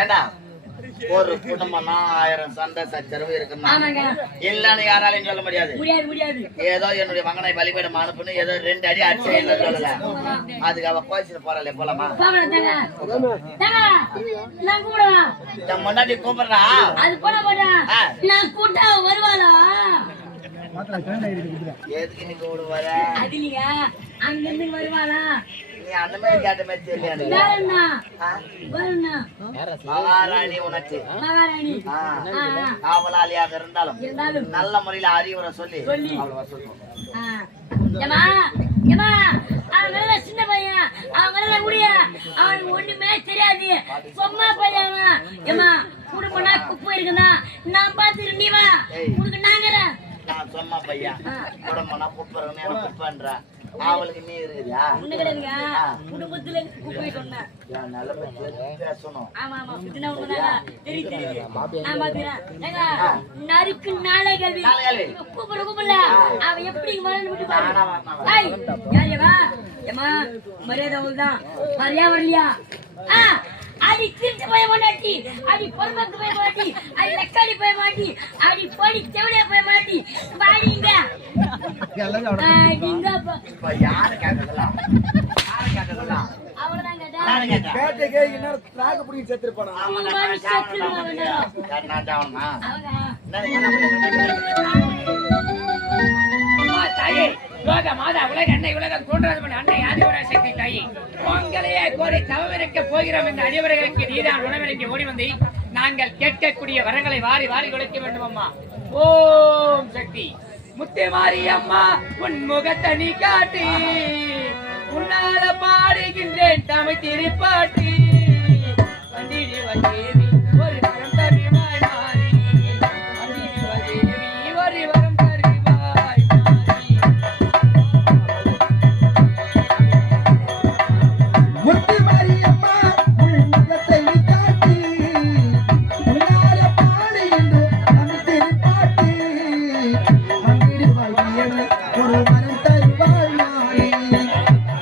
ஏண்டா ஒரு குடும்பம்னா 1000 சண்டை சச்சரவு இருக்குன்னா இல்லன்னு யாராலையும் சொல்ல முடியாது. ஏதோ என்னுடைய மகனை பலிபீடம் அனுப்புன்னு ஏதோ 2 அடி அடிச்சு இல்ல சொல்லல. அதுக்கு அவ கோச்சிட்டு போறாளே போலாமா? முன்னாடி கூப்பிடுறா எதுக்கு நீ கூப்பிடுவார? அங்கிருந்து வருவாளா? நீ அந்த மாதிரி கேட்ட மாதிரி தெரியல. மகாராணி உனக்கு காவலாளியாக இருந்தாலும் நல்ல முறையில அறிவுரை சொல்லி சின்ன பையன் அவன் முடிய அவனுக்கு ஒண்ணுமே தெரியாது. சும்மா பையன் ஏமா குடும்பம்னா குப்பை இருக்குதா நான் பாத்துக்கிறேன். நீ வா உனக்கு நாங்கிற நான் சொன்ன பையன் குடும்பம்னா குப்பை இருக்குன்னு குப்பைன்ற அவளுக்கு நீ இருக்குதா? குடும்பத்துல குப்பை சொன்னேன். நறுக்கு நாளை கல்வி கூப்பிட கூப்பிடல அவ எப்படி மரியாதை தான் மரியா வரலையா? அடி திருட்டு போய மாட்டாட்டி, அடி பொறுமைக்கு போய மாட்டி, அடி லக்காடி போய மாட்டி, அடி பொடி செவடியா போய மாட்டி. வாடிங்க யாரு கேட்டதெல்லாம் அவ்வளவுதான் லோக மாதா உலக அன்னை உலகம் தோன்றாத அன்னை ஆதிபராசக்தி தாயி உங்களையே கோரி தவமிருக்க போகிறோம் என்ற அடிவர்களுக்கு நீதான் உணவளிக்க ஓடி வந்து நாங்கள் கேட்கக்கூடிய வரங்களை வாரி வாரி கொடுக்க வேண்டும் அம்மா. ஓம் சக்தி முத்து மாரி அம்மா உன் முகத்தனி காட்டி உன்னால பாடுகின்றேன் தமிழ் திருப்பாட்டி வந்திடி வந்தேவி ஒரு வரம் தருவாய் மாறி வந்திடி வந்தேவி ஒரு வரம் தருவாய் மாறி. முத்து மாரி அம்மா உன் முகத்தனி காட்டி உன்னால பாடுகின்றேன் தமிழ் திருப்பாட்டி வந்திடி வந்தேவி ஒரு வரம் தருவாய் மாறி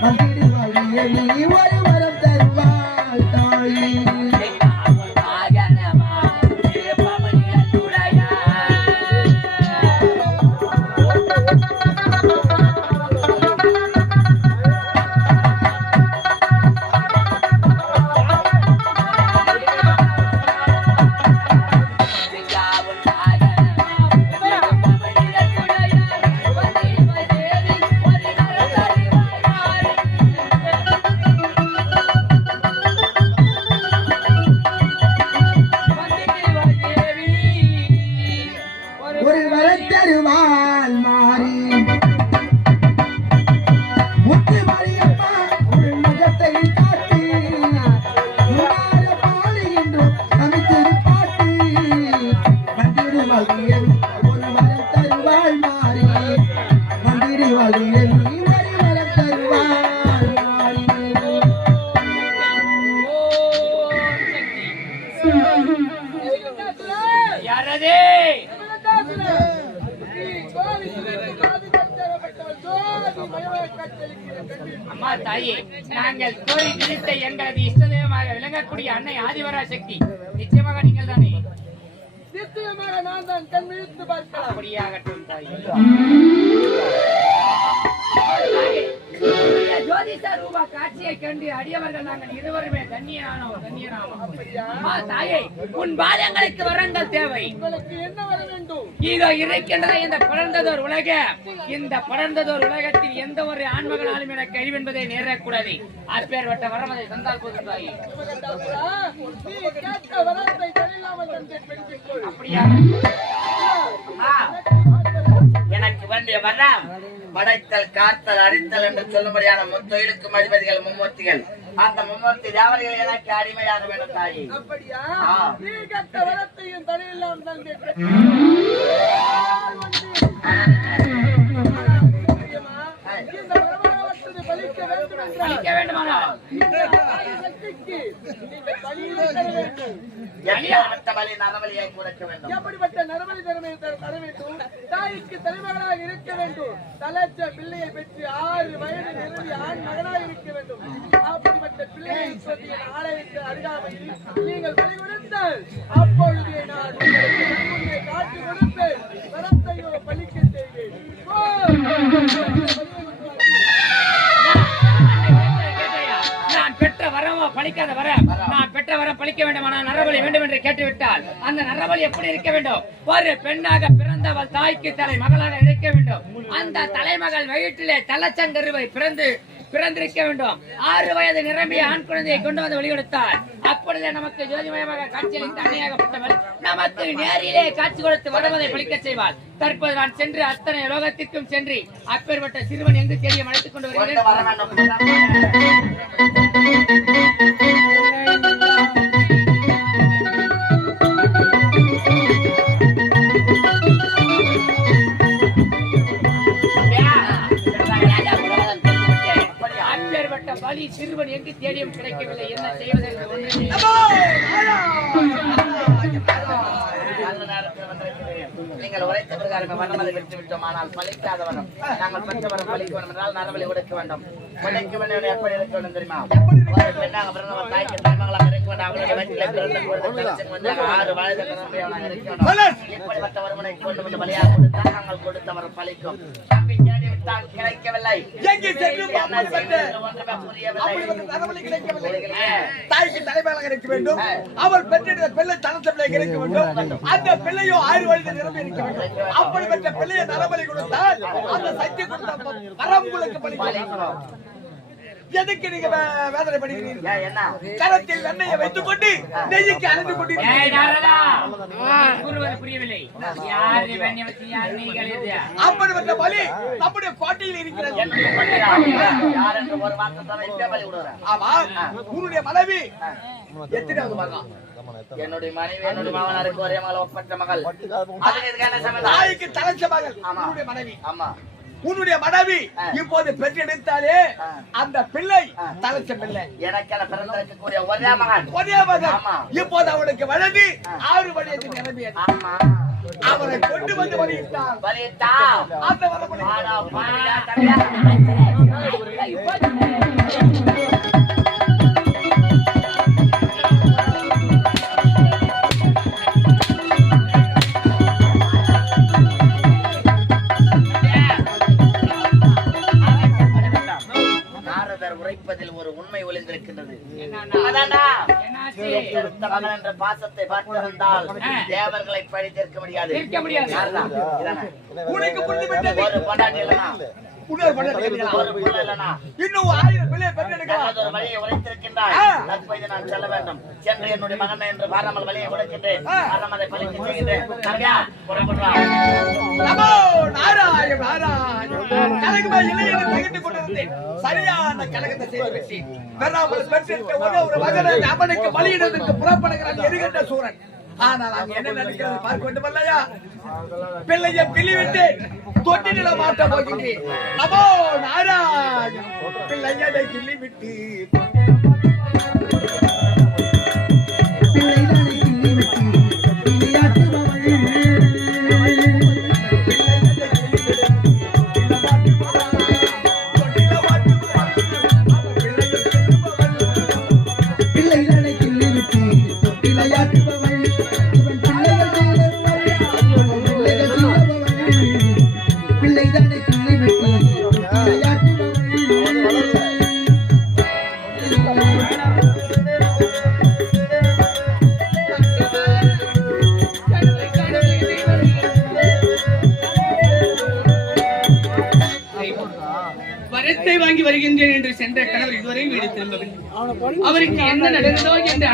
வந்திடி வந்தேவி ஒரு வரம் தருவாய் தாயி. ஒரு வரம் தருவாள் மாறி முத்து மாரியம்மா உன் முகத்தை காட்டி உன்னால பாடுகின்றோம் தமிழ் திருப்பாட்டி வந்திடு வழியில் ஒரு வரம் தருவாள் மாறி வந்திடு வழியில் நீ ஒரு வரம் தருவாள் மாறி. யாரதே அம்மா தாயே நாங்கள் கோரி திரித்த எங்களது இஷ்டதேவமாக விளங்கக்கூடிய அன்னை ஆதிபராசக்தி நிச்சயமாக நீங்கள் தானே? நிச்சயமாக நான் தான் கண் விழித்து பார்க்கலாம். அப்படியாகட்டும் தாயே. ஜோதிஷ ரூபா காட்சியை கண்டு அடியவர்கள் நாங்கள் இருவருமே தன்னியனானோம். அம்மா தாயே உன் பாதங்களுக்கு வரங்கள் தேவை. என்ன வர வேண்டும்? இதோ இருக்கின்ற இந்த படர்ந்ததோர் உலக இந்த படர்ந்ததோர் உலகத்தில் எந்த ஒரு ஆண்மகனாலும் எனக்கு அழிவென்பதை நேரக்கூடாது. அப்பேற்பட்ட வரமதை தந்தால் போதும் தாயே. அப்படியா? எனக்கு வேண்டிய வரம் படைத்தல் காத்தல் அடித்தல் என்று சொல்லும்படியான முத்தொழிலுக்கும் அதிபதிகள் மும்மூர்த்திகள். அந்த மும்மூர்த்தி தேவதைகள் எனக்கு அடிமையாக வேண்டும் தாயி. அப்படியா? நீ கட்ட வரத்தையும் தலையெல்லாம் தந்து இந்த வரமானவற்றை பலிக்க வேண்டும் பலிக்க வேண்டுமானால் சக்திக்கு நீங்கள் பலியிட தர வேண்டும். எப்படிப்பட்ட பலி நரபலியை கொடுக்க வேண்டும்? எப்படிப்பட்ட நரபலி தர வேண்டும்? தாய்க்கு தலைமகனாக இருக்க வேண்டும். தலைச்ச பிள்ளையை பெற்று 6 வயது நிரம்பி ஆண் மகனாக இருக்க வேண்டும். அப்படிப்பட்ட பிள்ளையை பற்றிய ஆலயத்தை அருகாமையில் நீங்கள் பலி கொடுத்தால் அப்பொழுது நான் உங்களுக்கு நன்முறை காட்டி கொடுப்பேன். வரத்தையோ பலிக்க செய்வேன். நான் பெற்ற வரமா பலிக்காத வரம், நான் பெற்ற வரம் பலிக்க வேண்டுமானால் நரபலி வேண்டும் என்று கேட்டுவிட்டால் அந்த நரபலி எப்படி இருக்க வேண்டும்? ஒரு பெண்ணாக பிறந்தவள் தாய்க்கு தலை மகளாக இருக்க வேண்டும். அந்த தலைமகள் வயிற்றிலே தலச்சங்கருவை பிறந்திருக்க வேண்டும். 6 வயது நிரம்பிய ஆண் குழந்தையை கொண்டு வந்து வெளியெடுத்தால் அப்பொழுதே நமக்கு ஜோதிமயமாக காட்சியளித்த அன்னையாகப்பட்டவள் நமக்கு நேரிலே காட்சி கொடுத்து வருவதை பலிக்க செய்வாள். தற்போது நான் சென்று அத்தனை லோகத்திற்கும் சென்று அப்பேற்பட்ட சிறுவன் எங்கு தேடிய அழைத்துக் கொண்டு வருகிறேன். பலி சிறுவன் எங்கு தேடியும் கிடைக்கவில்லை. என்ன செய்வது என்று ஒன்றுமே நீங்கள் உரைத்த பிரகாரம் வனமலை பெற்று விட்டோம். ஆனால் பலிக்காத வரம், நாங்கள் பெற்ற வரம் பலிக்க வேண்டும் என்றால் நரபலி கொடுக்க வேண்டும். உடைக்க வேண்டும் எப்படி இருக்க வேண்டும் தெரியுமா? ஒரு பெண்ணாக பிறந்தவர் தாய்க்கு தலைமகளாக இருக்க வேண்டும். அவருடைய வயிற்றிலே பிறந்த பொழுது 6 வயது நிரம்பியவனாக இருக்க வேண்டும். இப்படிப்பட்ட வருமனை கொண்டு வந்து பலியாக கொடுத்தால் நாங்கள் கொடுத்த வரம் பலிக்கும். தம்பி தேடி விட்டால் கிடைக்கவில்லை. தாய்க்கு தலைமையாக இருக்க வேண்டும். அவள் பெற்ற பிள்ளை தனத்தை கிடைக்க வேண்டும். அந்த பிள்ளையோ 6 வயது நிரம்பி இருக்க வேண்டும். அப்படிப்பட்ட பிள்ளையை நரபலி கொடுத்தால் அந்த சக்தி கொடுத்த வரம் உங்களுக்கு பலிக்கும். எதுக்கு நீங்க வேதனை பண்ணுகிறீர்கள்? என்ன கரத்தில் வெண்ணையை வைத்துக் கொண்டு நெய்யுக்கு அணைந்து புரியவில்லை. யாரு வெண்ணெய் வச்சு யார் நீங்கள்? அப்படிப்பட்ட பலி நம்முடைய கோட்டையில் இருக்கிறது. யார் என்று ஒரு வார்த்தை பலி விடுறேன். ஆமா, உன்னுடைய மனைவி எத்தனாவது மகன்? என்னுடைய மனைவி என்னுடைய மாமனாருக்கு ஒரே மகள், ஒப்பற்ற மகள். அதுக்கு இதுக்கான சம்பந்தம்? தாய்க்கு தலைச்ச மகள் உன்னுடைய மனைவி. ஆமா, உன்னுடைய மனைவி இப்போது பெற்றெடுத்தாலே அந்த பிள்ளை தலைச்ச பிள்ளை. எனக்கென பிறந்திருக்கக்கூடிய ஒரே மகன். இப்போது அவனுக்கு வளர்ந்து 6 வயது நிரம்பியது. ஆமா, அவரை கொண்டு வந்து வலியிட்டார். அந்த வரப்படி உரைப்பதில் ஒரு உண்மை ஒளிந்திருக்கின்றது. என்ற பாசத்தை பார்த்திருந்தால் தேவர்களை பழித்திருக்க முடியாது. ஒரு பொண்டாட்டி இல்லனா, இன்னும் 1000 பிள்ளை பெற்றெடுக்கலாம். ஒரு வழியை உரைத்திருக்கின்றாய். தற்போது நான் செல்ல வேண்டும். சென்று என்னுடைய மகன் என்று பாராமல் வழியை உடைக்கின்றேன். பாராமலை பழிக்க செய்கின்றேன். சரியான கலகத்தை செய்து பெறாமல் பெற்றெடுத்த ஒரு மகனை அவனுக்கு பலியிடுவதற்கு புறப்படுகிறான் எரிகின்ற சூரன். ஆனால் அங்க என்ன நடக்கிறது பார்க்க வேண்டும் அல்லையா? பிள்ளையை கிள்ளிவிட்டு தொட்டில மாட்ட போகிறேன். நமோ நாராயண. பிள்ளையை கிள்ளிவிட்டு வரத்தை வாங்கி வருகின்றேன் என்று சென்ற கணவர் இதுவரை வீடு திரும்பவில்லை. அவருக்கு என்ன நடந்ததோ என்று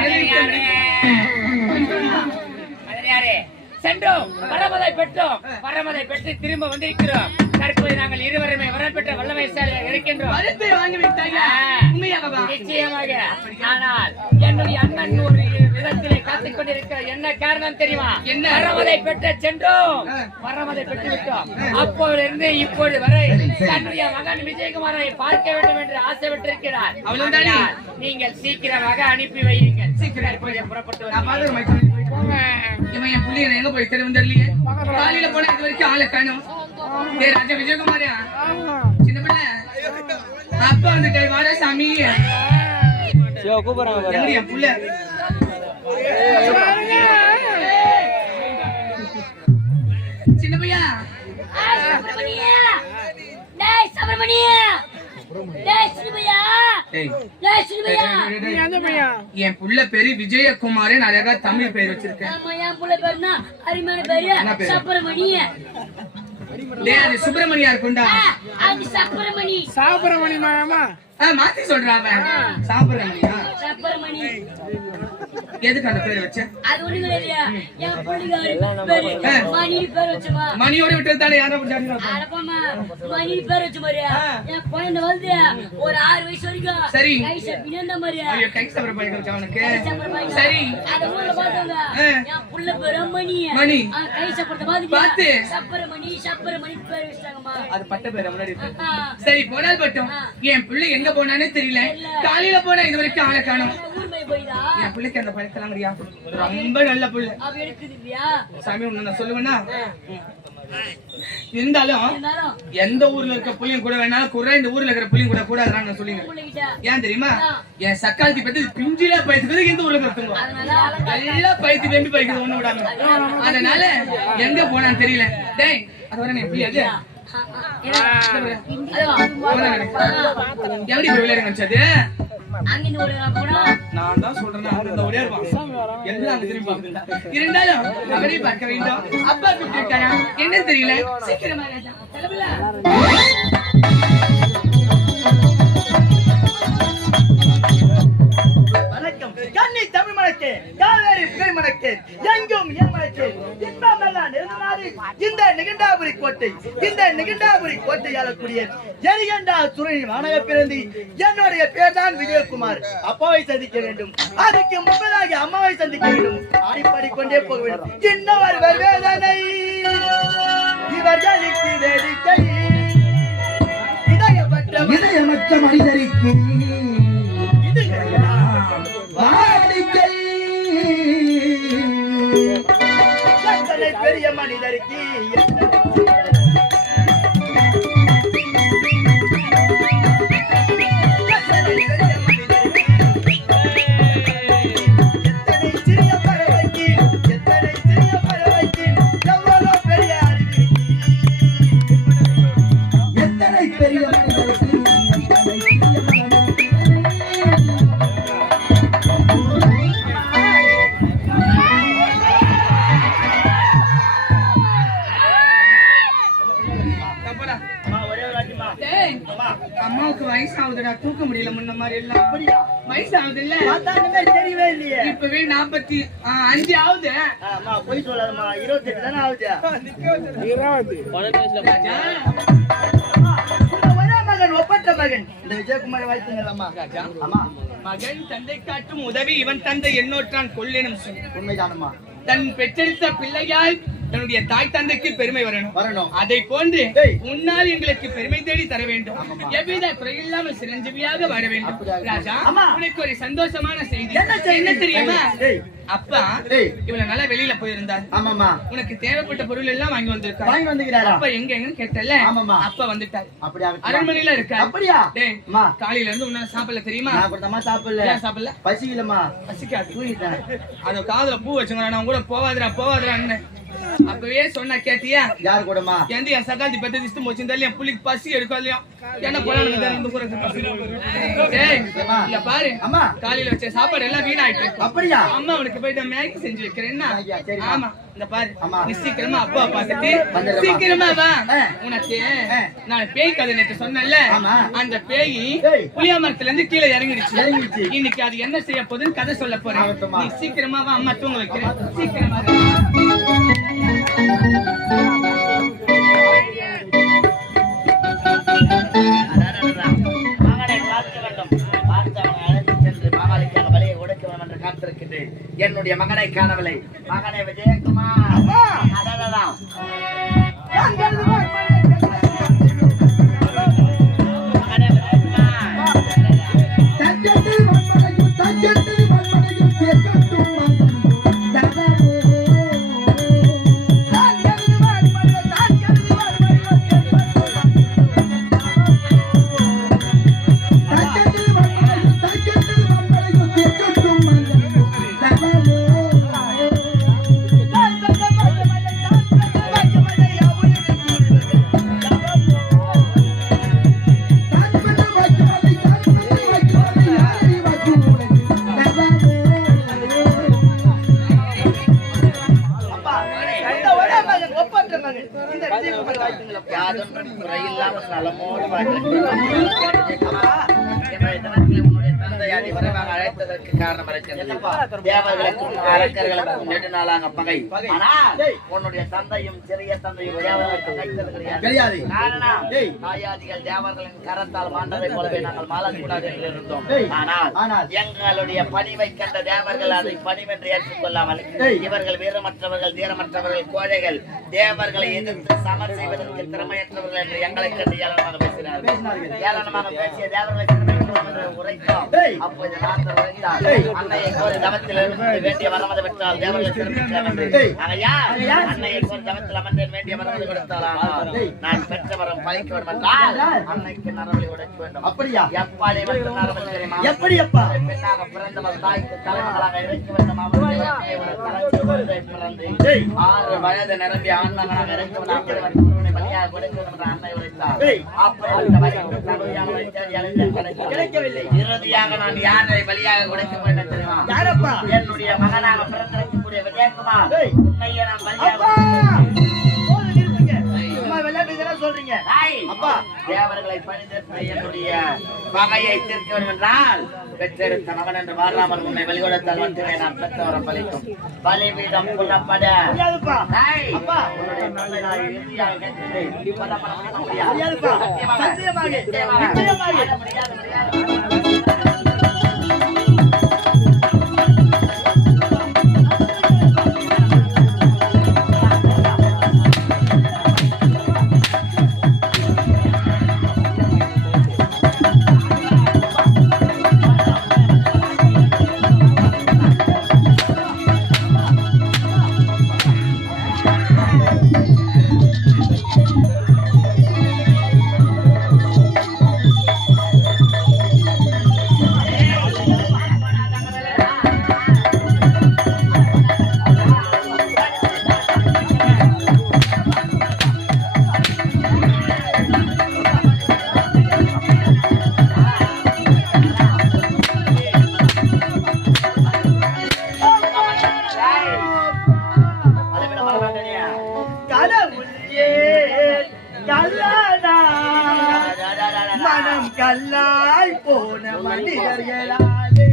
சென்றோம், வரமதை பெற்றோம், வரமதை பெற்று திரும்ப வந்திருக்கிறோம். தற்போது நாங்கள் இருவருமே வரம் பெற்ற வல்லமைசாலியாக இருக்கின்றோம். வரத்தை வாங்கி விட்டாங்க நிச்சயமாக. ஆனால் என்னுடைய அண்ணன் ஒரு விதத்திலே காத்துக் கொண்டிருக்க என்ன காரணம் தெரியுமா? என்ன வரமதை பெற்ற சென்றோம், வரமதை பெற்று விட்டோம். அப்போதிலிருந்து இப்போது வரை தன்னுடைய மகன் விஜயகுமாரை பார்க்க வேண்டும் என்று ஆசைப்பட்டிருக்கிறார். அவ்வளவுதானே? நீங்கள் சீக்கிரமாக அனுப்பி வையுங்கள். சீக்கிரம் புறப்பட்டு இவன் என் புள்ளிய எங்க போய் தெரியலையே. காலையில போன இது வரைக்கும் ஆளை காணும். ராஜா விஜயகுமாரியா சின்ன பிள்ளை அப்பா வந்துட்டு வாடா சாமி என் புள்ள சின்ன பையா என் புள்ள பேரு விஜயகுமார். அழகா தமிழ் பேர் வச்சிருக்கேன். சுப்பிரமணியா இருக்குண்டா சாப்பிரமணி மாத்தி சொல்றாங்க. சாப்பிரமணியா எதுக்கு அந்த பேர் வச்ச? மணியோட விட்டு தானே யாரும் மணி பேர் வச்சு மாதிரியா என் குழந்தை வந்து ஒரு 6 வயசு வரைக்கும் சரி கை சப்பர பையன் அவனுக்கு சரி அத ஊர்ல பார்த்தவங்க என் புள்ள பேரு மணி மணி கை சப்பரத்தை பார்த்து சப்பரமணி பேர் வச்சாங்கம்மா. அது பட்ட பேர் முன்னாடி சரி போனால் பட்டும். என் பிள்ளை எங்க போனானே தெரியல. காலையில போனா இது வரைக்கும் ஆளை காணும். என் பிள்ளைக்கு அந்த பழக்கலாம் கிடையாது. ரொம்ப நல்ல பிள்ளை சாமி. ஒண்ணு நான் சொல்லுவேன்னா இருந்தாலும் எந்த ஊர்ல இருக்க புள்ளியும் கூட வேணா கூட இந்த ஊர்ல இருக்கிற புள்ளியும் கூட கூட நான் சொல்லுங்க. ஏன் தெரியுமா? என் சக்காலத்தி பத்தி பிஞ்சில பயிற்சி இந்த ஊர்ல இருக்குங்க எல்லாம் பயிற்சி வெம்பி பயிற்சி ஒண்ணு விடாம. அதனால எங்க போனான்னு தெரியல. டேய் அது வர எப்படி அது எப்படி விளையாட நினைச்சது? நான் தான் சொல்றேன் இருந்தாலும் அவரை பார்க்க வேண்டும். அப்பா கூப்பிட்டு என்ன தெரியல. சீக்கிரமா வணக்கம். கன்னி தமிழ் மணக்கே, காவேரி புகை மணக்கே, எங்கும் என் மணக்கே, இன்பமெல்லாம் நிறைந்தநாடு இந்த நிகண்டாபுரி கோட்டை. இந்த நிகண்டாபுரி கோட்டை ஆளக்கூடிய எரிகண்டா துறையின் வானக பிறந்தி. என்னுடைய பேர் தான் விஜயகுமார். அப்பாவை சந்திக்க வேண்டும். அதுக்கு முன்பதாக அம்மாவை சந்திக்க வேண்டும். ஆடிப்பாடி கொண்டே போக வேண்டும். இன்னவர் வேதனை இவர்களுக்கு வேடிக்கை இதயமற்ற மனிதருக்கு பெரிய மனிதருக்கு சிறிய பறவைக்கு எத்தனை சிறிய பறவைக்கு எவ்வளவு பெரிய அறிவு. எத்தனை பெரிய மனிதருக்கு அம்மாவுக்கு வயசாகுதுடா. தூக்க முடியல முன்ன மாதிரி எல்லாம். அப்படியா? வயசாகுது இல்ல தெரியவே இல்லையே. இப்பவே 45 ஆகுது. போய் சொல்லாதம்மா. 28 தானே ஆகுது. ஒரே மகன் ஒப்பற்ற மகன் இந்த விஜயகுமார் வாழ்த்துங்களம்மா. அம்மா மகன் தந்தை காட்டும் உதவி இவன் தந்தை எண்ணோற்றான் கொள்ளெனும் உண்மைதானம்மா. தன் பெற்றெடுத்த பிள்ளையால் தன்னுடைய தாய் தந்தைக்கு பெருமை வரணும். அதை போன்று முன்னால் எங்களுக்கு பெருமை தேடி தர வேண்டும். எவ்வித குறையில்லாமல் சிரஞ்சீவியாக வாழ வேண்டும். ராஜா, உனக்கு ஒரு சந்தோஷமான செய்தி என்ன தெரியுமா? அப்பா இவ்வளவு நாளா வெளியில போயிருந்தார். உனக்கு தேவைப்பட்ட பொருள் எல்லாம் வாங்கி வந்திருக்காரு. அப்பா எங்க எங்கன்னு கேட்டல. அப்பா வந்துட்டாரு. அரண்மனையில இருக்காரு. காலையில இருந்து உன்னால சாப்பிடல தெரியுமா? சாப்பிடல. பசிக்கலமா? பசிக்காது. அத காதுல பூ வச்சுங்க. நான் கூட போவாதுரா போவாதுரா அப்பவே சொன்னா கேட்டியா? யாரு கூடமா? எந்த என் சகாதி பத்தி திஸ்து மோச்சிந்தாலும் என் புள்ளிக்கு பசி எடுக்கும் இல்லையா? என்ன போலாம் பாரு. அம்மா காலையில வச்ச சாப்பாடு எல்லாம் வீணாயிட்டு. அப்படியா? அம்மா உனக்கு போய் மேகி செஞ்சு வைக்கிறேன். ஆமா இந்த பாரு. நீ சீக்கிரமா அப்பா பாத்துட்டு சீக்கிரமா வா. உனக்கு நான் பேய் கதை நேற்று சொன்னேன்ல, அந்த பேய் புளியா மரத்துல இருந்து கீழே இறங்கிடுச்சு. இன்னைக்கு அது என்ன செய்ய போகுதுன்னு கதை சொல்ல போறேன். நீ சீக்கிரமா வா. அம்மா தூங்க வைக்கிறேன். சீக்கிரமா மகனை பார்க்க வேண்டும். பார்த்து அவனை அழைத்து சென்று மாமாளிக்காக வலையை உடைக்க வேண்டும் என்று காத்திருக்கிறேன். என்று என்னுடைய மகனை காணவில்லை. மகனை விஜயகுமார் அடடடா. யாதொன்றும் குறையில்லாமல் நலமோடு தந்தையாடி விரைவாக அழைத்ததற்கு காரணம் இருக்கிறது. தேவர்களுக்கும் அரக்கர்களுக்கும் நெடுநாளாக பகை. ஆனால் உன்னுடைய தந்தையும் சிறிய தந்தையும் தேவர்களுக்கு கைத்தது கிடையாது. காரணம் தாயாதிகள் தேவர்களின் கரத்தால் மாண்டதை போலவே நாங்கள் மாளக்கூடாது என்று இருந்தோம். ஆனால் எங்களுடைய பணிவை கண்ட தேவர்கள் அதை பணிவென்று ஏற்றுக்கொள்ளாமல் இவர்கள் வீரமற்றவர்கள் தீரமற்றவர்கள் கோழைகள் தேவர்களை எதிர்த்து சமர் செய்வதற்கு திறமையற்றவர்கள் என்று எங்களை கண்டு ஏளனமாக பேசினார்கள். ஏளனமாக பேசிய தேவர்களை உரைத்தோம். அப்போது நாட்டர் உரைத்தார், அன்னையை கோரி தவத்தில் வேண்டிய வரமதை பெற்றால் தேவர்களை சிறப்பிக்கலாம் என்று. அன்னையை கோரி தவத்தில் அமர்ந்தேன் வேண்டிய வரமதை கொடுத்தால் நான் பெற்ற வரம் பழிக்க வேண்டும் என்றால் அன்னைக்கு நரவழி உடைக்க வேண்டும். அப்படியா? எப்பாடி மற்றும் நரவழி தெரியுமா? எப்படி அப்பா? பெண்ணாக பிறந்தவர் தாய்க்கு தலைமகளாக இறக்கி வேண்டும். அவருடைய பிறந்து 6 வயது நிரம்பி ஆண்மகனாக இறக்குவதாக பலியாக கொடுக்க வேண்டும் என்ற அன்னை உரைத்தார். கிடைக்கவில்லை. இறுதியாக நான் யாரை பலியாக கொடுக்க வேண்டும் தெரியுமா? யாரப்பா? என்னுடைய மகனாக பிறந்திருக்கக்கூடிய விஜயகுமார். உண்மையை நான் சொல்றீங்க. அப்பா தேவர்களை பணிந்தெடுத்து என்னுடைய பகையை தீர்க்க வேண்டும் என்றால் பெற்றெடுத்த மகன் என்று மாறாமல் உன்னை வெளிகொடுத்தால் மட்டுமே நான் பெற்ற வரம் பலிக்கும். பலிபீடம் புலப்பட உன்னுடைய தந்தை நான் இறுதியாக கேட்கிறேன். மனம் கல்லாய் போன மனிதர்களாலே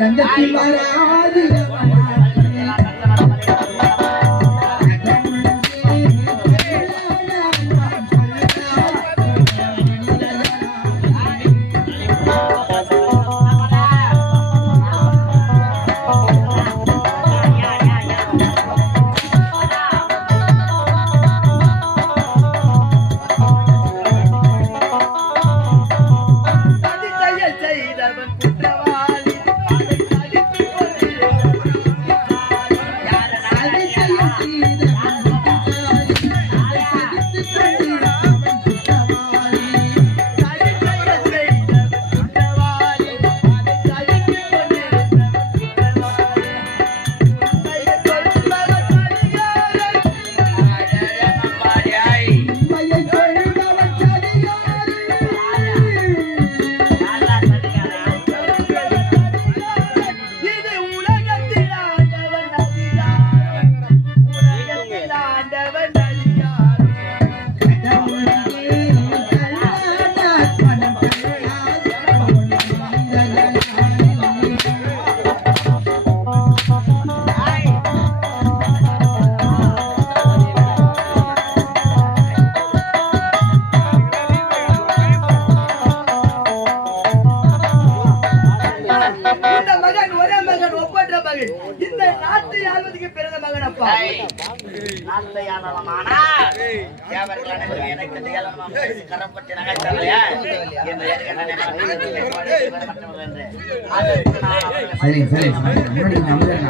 ரங்கத்தில் வராது ஆனாலும் ஆனால் தேவர்கள் அனைவரும் எனக்கு இந்த ஏளனமா பேசி கரப்பட்டு நகைத்தார்களே என்று ஏற்கனவே மற்றவர்கள் என்று அதற்கு நான் அவர்களை சரி சரி முன்னாடி நம்புறேன்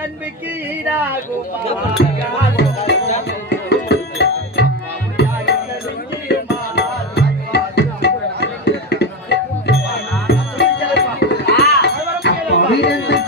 அன்பிக்கு ஈடாகும் அவிரந்த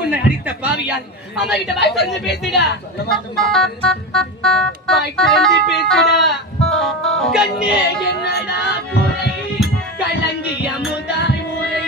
உன்னை அடித்த பாவியால் அம்மா கிட்ட வாய் திறந்து பேசுடா. வாய் திறந்து பேசுடா. கண்ணே என்னடா குறை, கலங்கி அமுதாய் உரை.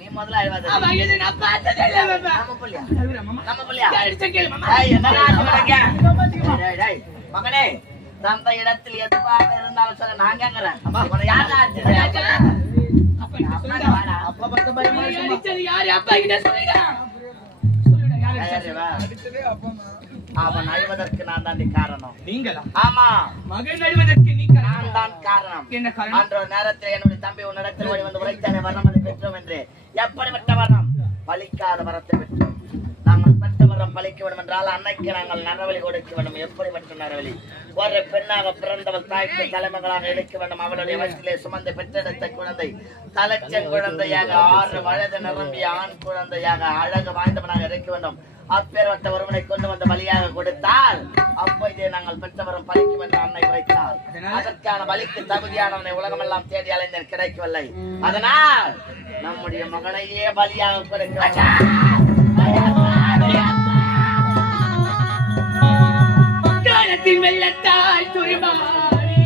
நீ முதல்ல அழுவாத. அம்மா இது நான் பார்த்ததே இல்ல மாமா. நம்ம புள்ளியா? மாமா. நம்ம புள்ளியா? அடிச்ச கேளு மாமா. என்னடா ஆச்சுங்க? டேய் மகனே, தந்த இடத்தில் எதுவாக இருந்தாலும் சொல்ல நான் கேக்குறேன். உன்னை யாரா அடிச்சது? அப்பா கிட்ட சொல்லுடா. அப்பா பத்த பயமா நீ இருக்குமா? அடிச்சது யாரு? அப்பா கிட்ட சொல்லுடா. சொல்லுடா யாரு அடிச்சது? அவன் அழுவதற்கு நான் தான் காரணம். நீங்களா? ஆமா, மகன் அழுவதற்கு நீ நான் தான் காரணம். என்ன காரணம்? அன்ற நேரத்தில் என்னுடைய தம்பி உன்னிடத்தில் ஓடி வந்து உரைத்தானே வரம் அதை பெற்றோம் என்று. எப்படிப்பட்ட வரம்? பலிக்காத வரத்தை பெற்றோம். நாங்கள் பெற்ற வரம் பலிக்க வேண்டும் என்றால் அன்னைக்கு நாங்கள் நரவழி கொடுக்க வேண்டும். எப்படிப்பட்ட நரவழி? ஒரு பெண்ணாக பிறந்தவள் தாய்க்கு தலைமகளாக எடுக்க வேண்டும். அவளுடைய வயசிலே சுமந்து பெற்றெடுத்த குழந்தை தலைச்சன் குழந்தையாக 6 வயது நிரம்பிய ஆண் குழந்தையாக அழகு வாய்ந்தவனாக இருக்க வேண்டும். அப்பேற்பட்ட ஒருவனை கொண்டு வந்து பலியாக கொடுத்தால் அப்போதே நாங்கள் பெற்றவரும் பலிக்கும் என்று அன்னை உரைத்தார். அதற்கான பலிக்கு தகுதியானவனை உலகமெல்லாம் தேடி அலைந்தேன், கிடைக்கவில்லை. அதனால் நம்முடைய மகனையே பலியாக கொடுக்கிறார். காலத்தின் வெள்ளத்தால் துரிமாறி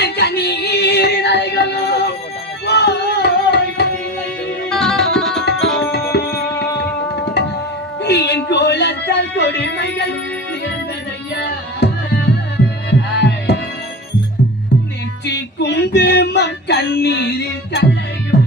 என் கண்ணீர் நலைகளும் என் கோலத்தால் கொடுமைகள் நிகழ்ந்ததையா நெற்றி குங்குமம் கண்ணீரில் கலையும்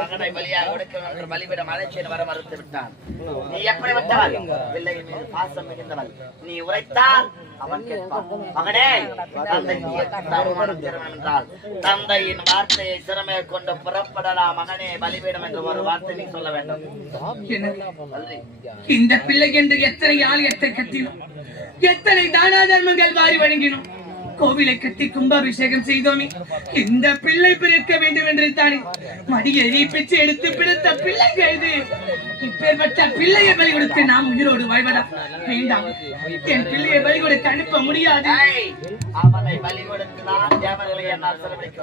மகனை பலியாக கொடுக்க பலிபிடம் அழைச்சின்னு வர மறுத்து விட்டான். நீ எப்படிப்பட்டவள்? பிள்ளையின் மீது பாசம் மிகுந்தவள். நீ உரைத்தால் அவன் கேட்பான். மகனே, தந்தைக்கு அவமானம் திருமணம் என்றால் தந்தையின் வார்த்தையை சிறமே கொண்டு புறப்படலாம். மகனே, பலிபீடம் என்று ஒரு வார்த்தை நீ சொல்ல வேண்டும். இந்த பிள்ளை என்று எத்தனை ஆலயத்தை கட்டினோம், எத்தனை தானா தர்மங்கள் வாரி வழங்கினோம், கோவிலை கட்டி கும்பாபிஷேகம் செய்தோமே. இந்த பிள்ளை பிறக்க வேண்டும் என்று தானே மடியை பிச்சு எடுத்து பிடித்த பிள்ளைங்க இது. இப்பேற்பட்ட பிள்ளையை பலி கொடுத்து நாம் உயிரோடு வாழ்வதா? வேண்டாம், என் பிள்ளையை பலி கொடுத்து அனுப்ப முடியாது. அவனை பலி கொடுத்துதான் தேவர்களை என்னால் செலவழிக்க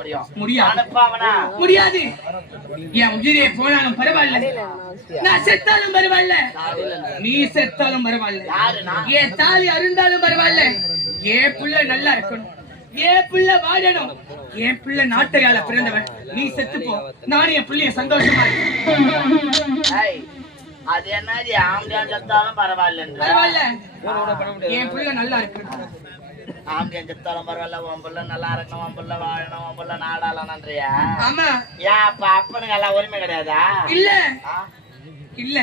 முடியாது. என் உயிரே போனாலும் பரவாயில்ல, நான் செத்தாலும் பரவாயில்ல, நீ செத்தாலும் பரவாயில்ல, என் தாலி அருந்தாலும் பரவாயில்ல. என் பிள்ளை நல்லா இருக்கணும், என் பிள்ளை வாழணும், என் பிள்ளை நாட்டையால பிறந்தவன். நீ செத்து போ, நானும் என் பிள்ளைய சந்தோஷமா அது என்னது ஆம்பியான் செத்தாலும் பரவாயில்ல, என் பிள்ளை நல்லா இருக்கணும். ஆம்பியான் செத்தாலும் பரவாயில்ல, உன் பிள்ளை நல்லா இருக்கணும், உன் பிள்ளை வாழணும், உன் பிள்ளை நாடாளன்றியா? ஆமா. ஏன் அப்ப அப்பனுக்கு எல்லாம் உரிமை கிடையாதா? இல்ல இல்ல,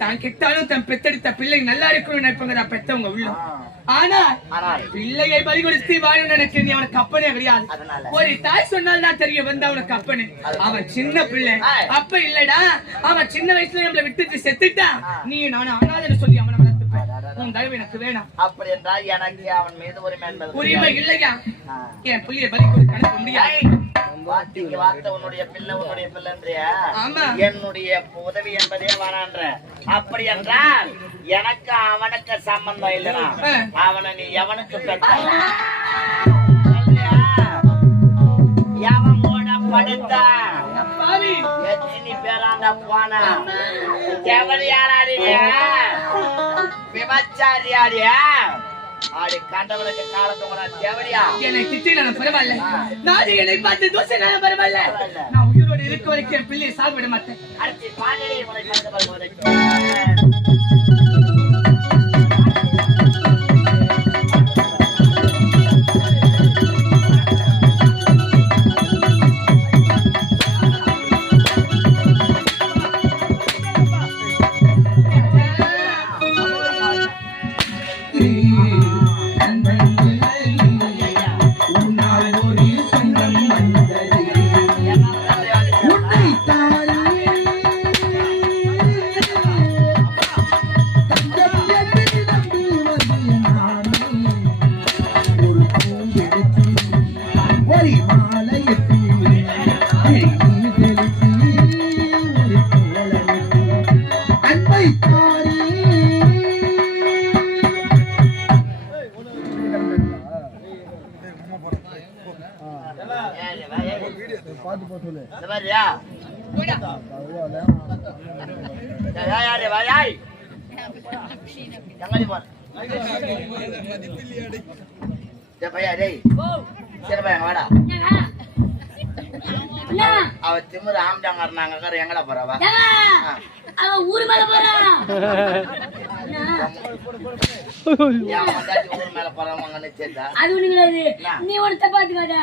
தான் கெட்டாலும் தன் பெத்தெடுத்த பிள்ளை நல்லா இருக்கணும்னு நினைப்பங்க பெத்தவங்க உள்ள. ஆனால் பிள்ளையை பலி கொடுத்து வாழணும் நினைக்கிறேன். நீ அவனுக்கு அப்பனே கிடையாது. ஒரு தாய் சொன்னால் தான் தெரிய வந்த அவனுக்கு அப்பனு. அவன் சின்ன பிள்ளை, அப்ப இல்லடா. அவன் சின்ன வயசுல நம்மளை விட்டுட்டு செத்துட்டான். நீ நானும் அனாதைன்னு சொல்லி அவனை வளர்த்துப்பேன். உன் தயவு எனக்கு வேணாம். அப்படி என்றால் எனக்கு அவன் மீது உரிமை இல்லையா? என் பிள்ளையை பலி கொடுக்க அனுப்ப முடியாது. வார்த்தைக்கு வார்த்தை உன்னுடைய பிள்ளை பிள்ளைன்றியா? என்னுடைய உதவி என்பதே வேணான்ற. அப்படி என்றால் எனக்கு அவனுக்கு சம்பந்தம் இல்லைனா அவனை நீ எவனுக்கு பெற்ற எவன் கூட படுத்தா எத்தனை பேராண்ட போன செவலியாரியா விபச்சாரியாரியா ஆடி கண்டவனுக்கு காலத்தை கூட தேவடியா? என்னை திட்டினாலும் பரவாயில்ல, நாடு என்னை பார்த்து தூசினாலும் பரவாயில்ல, நான் உயிரோடு இருக்க வரைக்கும் என் பிள்ளையை சாக விட மாட்டேன். அடுத்து பாடலே உனக்கு அவ திமுரு ஆம்டாங்க இருந்தாங்க. எங்கடா போறவா? அவன் ஊர் மேல போறான். ஊர் மேல போறவங்க நிச்சயதா? அது ஒண்ணு கிடையாது. நீ ஒண்ணு தப்பாத்துக்காத.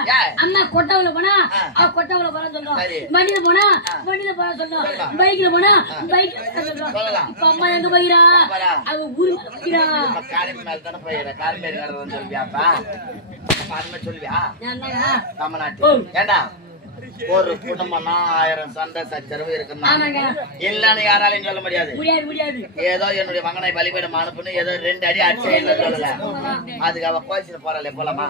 அம்மா கொட்டாவுல போனா அவ கொட்டாவுல போறான்னு சொல்றோம், வண்டியில போனா வண்டியில போறா சொல்றோம், பைக்ல போனா பைக்ல சொல்றோம். இப்ப அம்மா எங்க போகிறா? அவ ஊர் மேல போகிறா. காரியம் மேல தானே போயிட. காரியம் நடந்து சொல்வியாப்பா? சொல்லுவியா? தமிழ்நாட்டு ஏண்டா ஒரு குடும்பம்னா 1000 சண்டை சச்சரவு இருக்குன்னா இல்லன்னு யாராலையும் சொல்ல முடியாது. ஏதோ என்னுடைய மகனை பலிபீடம் அனுப்புன்னு ஏதோ 2 அடி அடிச்சு சொல்லல. அதுக்கு அவ கோச்சிட்டு போறாளே, போலாமா?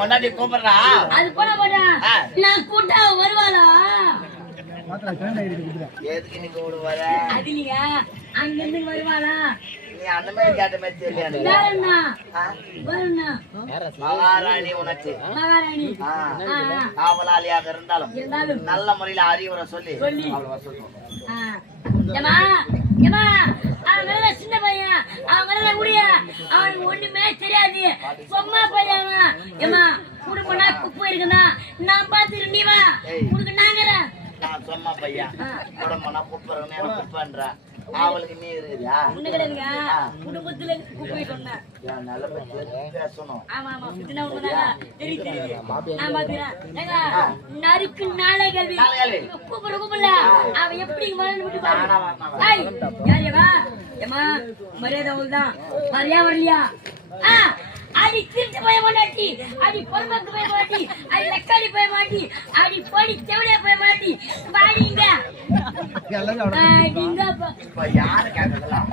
முன்னாடி கூப்பிடுறா. எதுக்கு நீ கூப்பிடுவார? அங்கிருந்து வருவாளா? நீ அந்த மாதிரி கேட்ட மாதிரி தெரியல. மகாராணி உனக்கு காவலாளியாக இருந்தாலும் நல்ல முறையில அறிவுரை சொல்லி சின்ன பையன், அவன் அவனுக்கு ஒண்ணுமே தெரியாது. சும்மா பையன் குடும்பம்னா குப்பை இருக்குன்னா நான் பாத்துரு. நீ வா, உனக்கு நாங்க நான் சும்மா பையன் குடும்பம்னா குப்பை குப்பைன்ற அவளுக்கு நீ இருக்குறியா ஒண்ணு கிடையாதுங்க. குடும்பத்துல போய் சொன்னேன். என் நிலைமை தெரிஞ்சு பேசணும் ஆமா ஆமா சின்ன உண்மைதாங்க. தெரியுது நான் பாக்குறேன். ஏங்க, நறுக்கு நாளை கல்வி கூப்பிடல அவன் எப்படி வரணும் விட்டு பாரு. ஏய், யாரியவா ஏமா மரியாதை அவள்தான் மரியா வரலையா? அடி திருட்டு போய மாட்டாட்டி, அடி பொறுமைக்கு போய மாட்டி, அடி லக்காடி போய மாட்டி, அடி பொடி செவடியா போய மாட்டி. வாடிங்க இப்ப யாரு கேட்டதெல்லாம்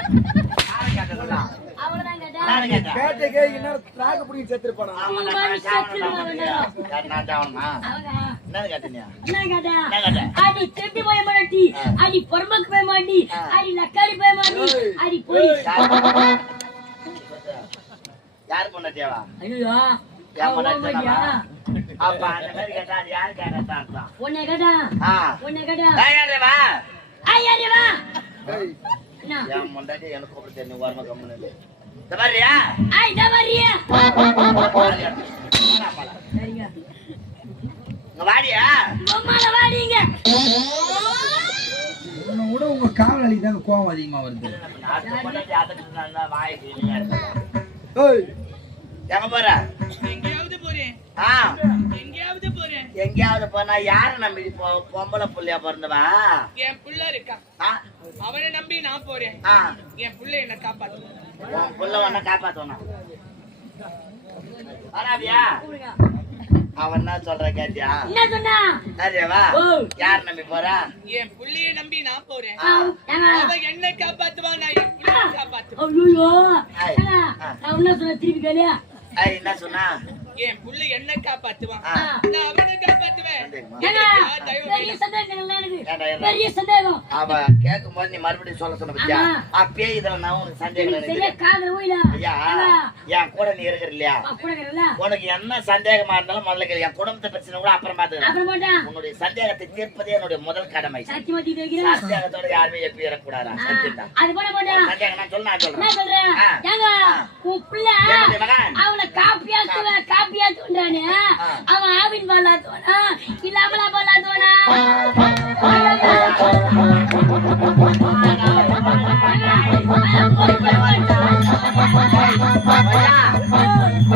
அவ்வளவுதான் கேட்டா. யாரு கேட்டா கேட்டே இன்னும் டிராக் புடி செத்துறானே. அவன் அவங்க என்ன கேட்டீங்க என்ன கேட்டா? என்ன கேட்ட அடி திருட்டு போய மாட்டாட்டி, அடி பொறுமைக்கு போய மாட்டி, அடி லக்காடி போய மாட்டி, அடி பொடி. யாரு பொண்ணாட்டியாவா ஐயோ என் பொண்ணாட்டியா அப்ப அந்த மாதிரி கேட்டா அது யாரு கேட்டா உன்னை கேட்டா ஆ உன்னை கேட்டா யாரேவா ஐயாரியவா என்ன என் பொண்டாட்டி எனக்கு கூப்பிட்டு தெரியும் ஓரமா கம்முன்னு இந்த மாதிரியா ஐ தவறியா சரிங்க இங்க வாடியா உம்மால வாடிங்க. உன்னை விட உங்க காவலாளி தாங்க கோவம் அதிகமா வருது. நான் பொண்டாட்டி அதட்டு வாய் கிளீனா இருக்கு ஏய், எங்க போற எங்கேயாவது போறேன், ஆ எங்கேயாவது போறேன். எங்கேயாவது போனா யார நம்பி பொம்பளை புள்ளையா பிறந்தவா என் புள்ள இருக்கான், ஆ அவனை நம்பி நான் போறேன். ஆ என் புள்ள என்ன காப்பாத்து. உன் புள்ள ஒன்ன காப்பாத்தணும் வராதியா கூப்பிடுங்க. அவன் என்ன சொல்ற கேட்டியா என்ன சொன்னா? சரியாவா ஓ. யார் நம்பி போறா என் புள்ளைய நம்பி நான் போறேன். ஏங்க, அவன் என்ன காப்பாத்துவா, நான் என் புள்ளைய காப்பாத்துவேன். ஐயோ ஐ. ஏங்க, நான் என்ன சொன்ன திருப்பி கேளு. ஐய் என்ன சொன்னா என் புள்ள என்ன காப்பாத்துவான், ஆ. நான் அவனை காப்பாத்துவேன். ஏங்க, தயவு பெரிய சந்தேகம் எனக்கு. ஏன்டா, ஏன்டா? பெரிய சந்தேகம். அவ கேட்கும் போது நீ மறுபடியும் சொல்ல சொன்ன பத்தியா ஆமா. அப்பயே இதுல நான் உனக்கு சந்தேகம் சரியா நினைக்கிறேன் காதல் போயில. ஐயா ஏங்க, என் கூட நீ இருக்கிற இல்லையா கூட கேளு. உனக்கு என்ன சந்தேகமா இருந்தாலும் முதல்ல கேளு என் குடும்பத்தை பிரச்சனை கூட அப்புறம் பாத்துக்கிறேன் அப்புறம் போட்டா உன்னுடைய சந்தேகத்தை தீர்ப்பதே என்னுடைய முதல் கடமை சத்தி மத்தி வைக்கிறேன். சந்தேகத்தோட யாருமே எப்பயும் இருக்கக்கூடாதா சத்தியம்டா அது போட போட்டா சந்தேகம் நான் சொல்ல நான் என்ன சொல்றேன் சொல்றேன்? ஆ. ஏங்க, உன் பிள்ளை என்னுடைய மகன் அவனை காப்பியாத்துன்றானே, அவன் ஆவின் பாலாத்துவானா இல்ல அமலா பாலாத்துவானா?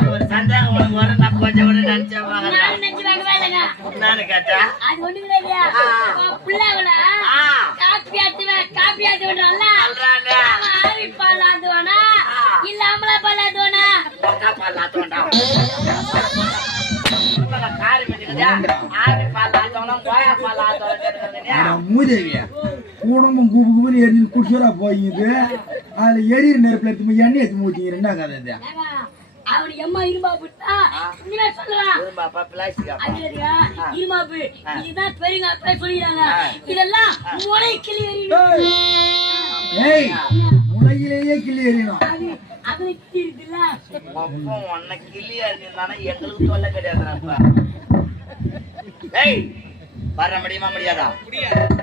ஒரு சந்தேகம் உனக்கு வர நான் கொஞ்சம் கூட நினைச்சேன் நானும் நெஞ்சு வாங்கவே இல்லைங்க. நானு கேட்டா அது ஒண்ணு கிடையாது. உன் பிள்ளை அவனை காப்பியாத்துவன்றான்ல, சொல்றாங்க அவன் ஆவின் பாலாத்துவானா இல்ல அமலா பாலாத்துவானா? பொக்கா பால் ஆத்தோண்டா காரி பண்ணிக்கிறியா ஆவி பால் ஆத்தோணும் கோயா பால் ஆத்தோணும் கேட்டுக்கிறீங்க மூதேவியா குடும்பம் குபு குபுன்னு எரிஞ்சு குடிச்சோரா போயிது. அதுல எரியிற நெருப்புல எடுத்து எண்ணெய் எடுத்து ஊத்திங்க. என்ன கதை இது? ஏங்க, அவனுக்கு எம்மா இருமாப்புட்டா இனிமே சொல்லலாம். பாப்பா பிளாஸ்டிக் ஐயா, இருமாப்பு இதுதான் பெரியங்க அப்பவே சொல்லிடுறாங்க. இதெல்லாம் முளை கிளி எறியணும். ஏய், உலகிலேயே கிள்ளி எறியணும். அது கிளி இருக்குல்ல, அப்போ உன்னை கிளியா இருந்தானா எங்களுக்கு சொல்ல கிடையாதுப்பா ஏய் வர முடியுமா முடியாதா முடியாது.